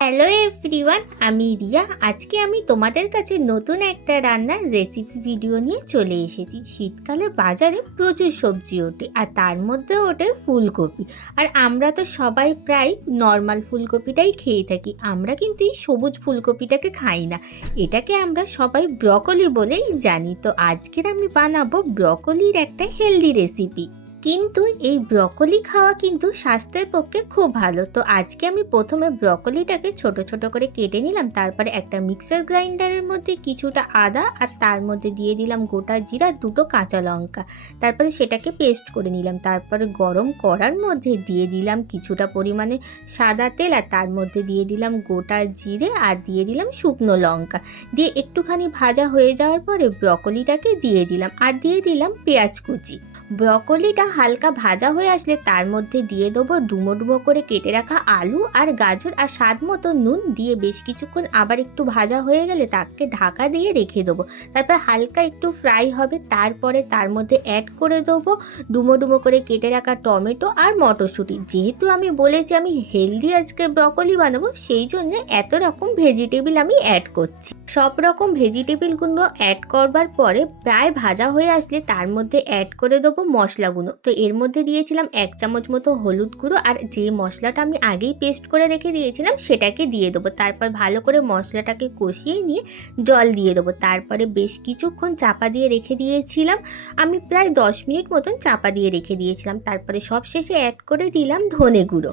Hello everyone, আমি রিয়া। আজকে আমি তোমাদের কাছে নতুন একটা রান্নার রেসিপি ভিডিও নিয়ে চলে এসেছি। শীতকালে বাজারে প্রচুর সবজি ওঠে, আর তার মধ্যে ওঠে ফুলকপি। আর আমরা তো সবাই প্রায় নর্মাল ফুলকপিটাই খেয়ে থাকি, আমরা কিন্তু এই সবুজ ফুলকপিটাকে খাই না। এটাকে আমরা সবাই ব্রকলি বলেই জানি। তো আজকের আমি বানাবো ব্রকলির একটা হেলদি রেসিপি। কিন্তু এই ব্রকলি খাওয়া কিন্তু স্বাস্থ্যের পক্ষে খুব ভালো। তো আজকে আমি প্রথমে ব্রকলিটাকে ছোট ছোট করে কেটে নিলাম। তারপরে একটা মিক্সার গ্রাইন্ডারের মধ্যে কিছুটা আদা আর তার মধ্যে দিয়ে দিলাম গোটা জিরা, দুটো কাঁচা লঙ্কা। তারপরে সেটাকে পেস্ট করে নিলাম। তারপরে গরম কড়ার মধ্যে দিয়ে দিলাম কিছুটা পরিমাণে সাদা তেল, আর তার মধ্যে দিয়ে দিলাম গোটা জিরে আর দিয়ে দিলাম শুকনো লঙ্কা। দিয়ে একটুখানি ভাজা হয়ে যাওয়ার পরে ব্রকলিটাকে দিয়ে দিলাম, আর দিয়ে দিলাম পেঁয়াজ কুচি। ব্রকলিটা হালকা ভাজা হয়ে আসলে তার মধ্যে দিয়ে দেবো ডুমো ডুমো করে কেটে রাখা আলু আর গাজর, আর স্বাদ মতো নুন দিয়ে বেশ কিছুক্ষণ আবার একটু ভাজা হয়ে গেলে তাকে ঢাকা দিয়ে রেখে দেবো। তারপর হালকা একটু ফ্রাই হবে, তারপরে তার মধ্যে অ্যাড করে দেবো ডুমো ডুমো করে কেটে রাখা টমেটো আর মটরশুঁটি। যেহেতু আমি বলেছি আমি হেলদি আজকে ব্রকলি বানাবো, সেই জন্য এত রকম ভেজিটেবল আমি অ্যাড করছি। সব রকম ভেজিটেবলগুলো অ্যাড করবার পরে প্রায় ভাজা হয়ে আসলে তার মধ্যে অ্যাড করে দেবো মশলাগুলো। তো এর মধ্যে দিয়েছিলাম 1 চামচ মতো হলুদ গুঁড়ো, আর যে মশলাটা আমি আগেই পেস্ট করে রেখে দিয়েছিলাম সেটাকে দিয়ে দেবো। তারপর ভালো করে মশলাটাকে কষিয়ে নিয়ে জল দিয়ে দেবো। তারপরে বেশ কিছুক্ষণ চাপা দিয়ে রেখে দিয়েছিলাম, আমি প্রায় 10 মিনিট মতন চাপা দিয়ে রেখে দিয়েছিলাম। তারপরে সব শেষে অ্যাড করে দিলাম ধনে গুঁড়ো।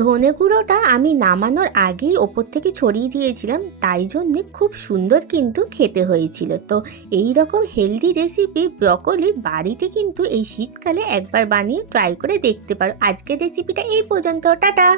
ধনে গুঁড়োটা আমি নামানোর আগেই ওপর থেকে ছড়িয়ে দিয়েছিলাম, তাই জন্যে খুব সুন্দর কিন্তু খেতে হয়েছিল। তো এই রকম হেলদি রেসিপি ব্রকলি বাড়িতে কিন্তু এই শীতকালে একবার বানিয়ে ট্রাই করে দেখতে পারো। আজকের রেসিপিটা এই পর্যন্ত, টাটা।